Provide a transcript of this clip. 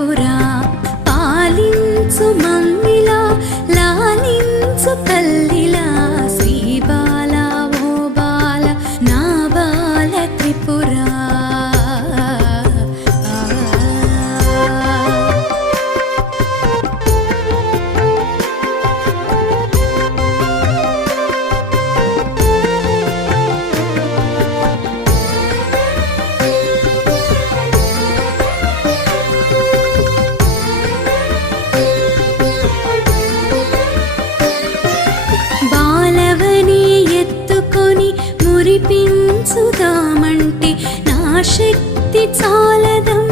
త్రిపుర పాలించు మమ్మిలా లాలించు తల్లిలా శ్రీ బాల ఓ బాల నా బాల త్రిపుర మురిపించుదామంటే నా శక్తి చాలదం